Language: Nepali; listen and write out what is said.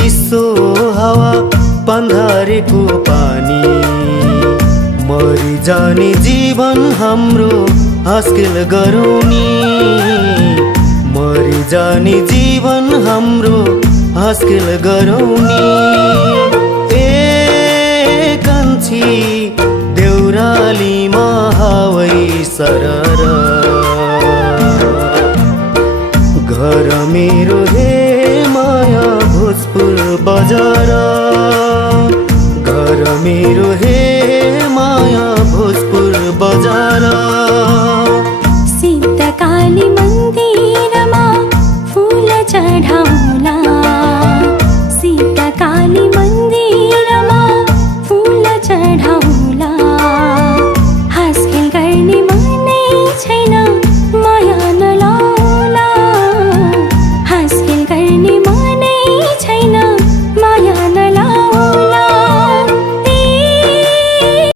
चिसो हावा पन्धारेको पानी मरि जाने जीवन हाम्रो हास्केल गरौँ नि मरि जाने जीवन हाम्रो हास्केल गरौँ नि ए कान्छी देउरालीमा हावै सरर घर मेरो हे माया भोजपुर बजार घर मेरो हे माया भोजपुर बजार सिद्धकाली